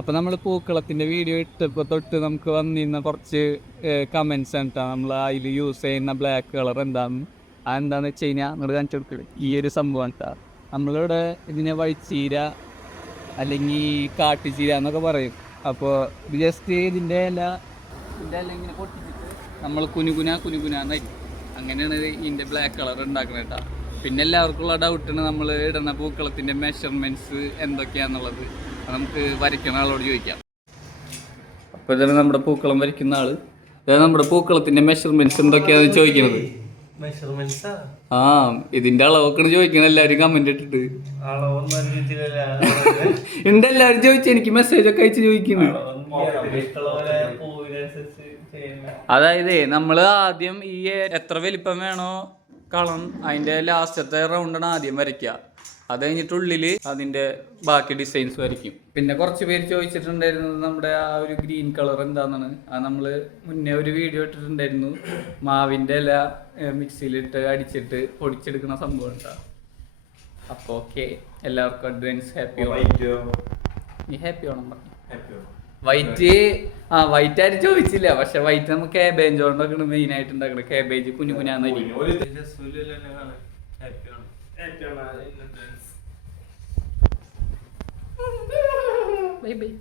അപ്പോൾ നമ്മൾ പൂക്കളത്തിൻ്റെ വീഡിയോ ഇട്ടപ്പോൾ തൊട്ട് നമുക്ക് വന്നിരുന്ന കുറച്ച് കമൻസ് ആണ് കേട്ടോ. നമ്മൾ അതിൽ യൂസ് ചെയ്യുന്ന ബ്ലാക്ക് കളർ എന്താണെന്ന് അതെന്താണെന്ന് വെച്ച് കഴിഞ്ഞാൽ നിങ്ങൾ കാണിച്ചു കൊടുക്കുക. ഈ ഒരു സംഭവം കേട്ടോ. നമ്മളിവിടെ ഇതിനെ വഴിച്ചീര അല്ലെങ്കിൽ കാട്ടുചീര എന്നൊക്കെ പറയും. അപ്പോൾ ഇത് ജസ്റ്റ് ഇതിൻ്റെ എല്ലാം ഇങ്ങനെ പൊട്ടിച്ചിട്ട് നമ്മൾ കുനുകുനാന്നായിരിക്കും. അങ്ങനെയാണ് ഇതിൻ്റെ ബ്ലാക്ക് കളർ ഉണ്ടാക്കുന്നത് കേട്ടോ. പിന്നെ എല്ലാവർക്കുള്ള ഡൗട്ടാണ് നമ്മൾ ഇടുന്ന പൂക്കളത്തിൻ്റെ മെഷർമെൻറ്റ്സ് എന്തൊക്കെയാണെന്നുള്ളത്. നമുക്ക് വരയ്ക്കുന്ന ആളോട് ചോദിക്കാം. അപ്പോൾ ഇതാണ് നമ്മുടെ പൂക്കളം വരയ്ക്കുന്ന ആള്. ഇതാണ് നമ്മുടെ പൂക്കളത്തിന്റെ മെഷർമെന്റ്സ് എന്തൊക്കെയാണെന്ന് ചോദിക്കുന്നത്. ആ ഇതിന്റെ അളവൊക്കെ ചോദിക്കണം എല്ലാവരും കമന്റ് ഇട്ടിട്ട്. ഉണ്ട് എല്ലാവരും ചോദിച്ചു, എനിക്ക് മെസ്സേജ് ഒക്കെ അയച്ച് ചോദിക്കുന്നു. അതായത് നമ്മൾ ആദ്യം ഈ എത്ര വലിപ്പം വേണോ കളം അതിന്റെ ലാസ്റ്റത്തെ റൗണ്ടാണ് ആദ്യം വരയ്ക്കുക. അത് കഴിഞ്ഞിട്ട് ഉള്ളിൽ അതിൻ്റെ ബാക്കി ഡിസൈൻസ് വരയ്ക്കും. പിന്നെ കുറച്ച് പേര് ചോദിച്ചിട്ടുണ്ടായിരുന്നത് നമ്മുടെ ആ ഒരു ഗ്രീൻ കളർ എന്താണെന്നാണ്. അത് നമ്മൾ മുന്നേ ഒരു വീഡിയോ ഇട്ടിട്ടുണ്ടായിരുന്നു. മാവിൻ്റെ ഇല മിക്സിയിലിട്ട് അടിച്ചിട്ട് പൊടിച്ചെടുക്കുന്ന സംഭവം ഉണ്ടാ. അപ്പോൾ ഓക്കെ, എല്ലാവർക്കും അഡ്വാൻസ് ഹാപ്പി ഓണം. നീ ഹാപ്പി ഓണം പറഞ്ഞു. വൈറ്റ് വൈറ്റ് ആരും ചോദിച്ചില്ല. പക്ഷെ വൈറ്റ് നമുക്ക് കാബേജ് കൊണ്ടൊക്കെ മെയിനായിട്ട് ഉണ്ടാക്കണം. കാബേജ് കുഞ്ഞുകുഞ്ഞാന്നായിരിക്കും. Bye bye.